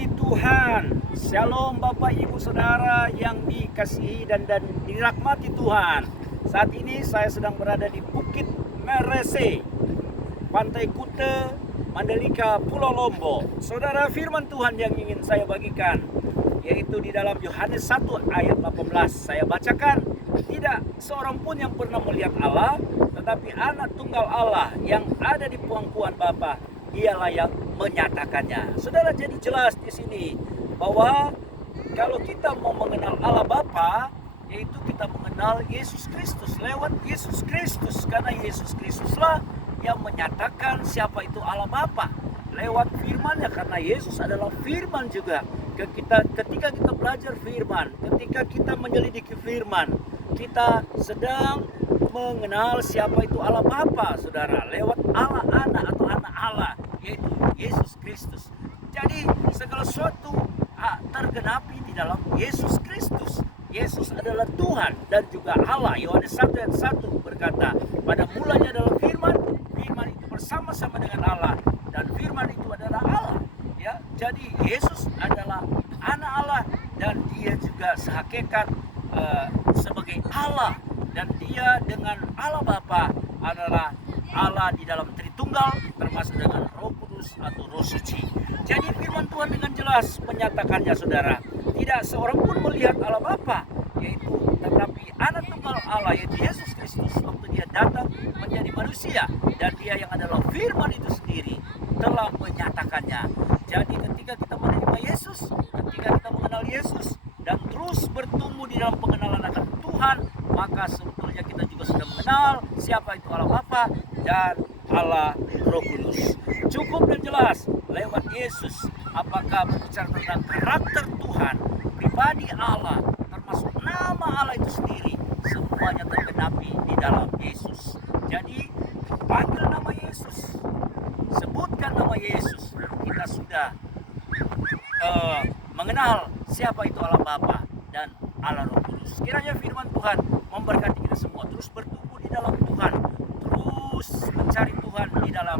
Puji Tuhan. Shalom Bapak Ibu Saudara yang dikasihi dan dirahmati Tuhan. Saat ini saya sedang berada di Bukit Merese, Pantai Kute, Mandalika, Pulau Lombok. Saudara, firman Tuhan yang ingin saya bagikan yaitu di dalam Yohanes 1 ayat 18. Saya bacakan, tidak seorang pun yang pernah melihat Allah, tetapi anak tunggal Allah yang ada di pangkuan Bapa, dialah yang menyatakannya. Saudara, jadi jelas di sini bahwa kalau kita mau mengenal Allah Bapa, yaitu kita mengenal Yesus Kristus lewat Yesus Kristus, karena Yesus Kristuslah yang menyatakan siapa itu Allah Bapa lewat firman-Nya, karena Yesus adalah firman juga. Ketika kita belajar firman, ketika kita menyelidiki firman, kita sedang mengenal siapa itu Allah Bapa, saudara, lewat Allah Anak atau anak Allah, yaitu Yesus Kristus. Jadi segala sesuatu tergenapi di dalam Yesus Kristus. Yesus adalah Tuhan dan juga Allah. Yohanes 1 ayat 1 berkata, pada mulanya adalah firman, firman itu bersama-sama dengan Allah, dan firman itu adalah Allah. Ya, jadi Yesus adalah anak Allah dan dia juga sehakikat sebagai Allah, dan dia dengan Allah Bapa adalah Allah di dalam Tritunggal, termasuk dengan Roh Kudus atau Roh Suci. Jadi firman Tuhan dengan jelas menyatakannya, saudara, tidak seorang pun melihat Allah Bapa, yaitu tetapi anak tunggal Allah yaitu Yesus Kristus waktu dia datang menjadi manusia, dan dia yang adalah firman itu sendiri telah menyatakannya. Jadi ketika kita menerima Yesus, ketika kita mengenal Yesus dan terus bertumbuh di dalam pengenalan akan Tuhan, maka sebetulnya kita juga sudah mengenal siapa itu Allah Bapa dan Allah Roh Kudus. Cukup dan jelas lewat Yesus. Apakah berbicara tentang karakter Tuhan, pribadi Allah, termasuk nama Allah itu sendiri, semuanya tergenapi di dalam Yesus. Jadi panggil nama Yesus, sebutkan nama Yesus, kita sudah mengenal siapa itu Allah Bapa dan Allah Roh Kudus. Kiranya firman Tuhan memberkati kita semua, terus bertumbuh di dalam Tuhan, terus mencari Tuhan di dalam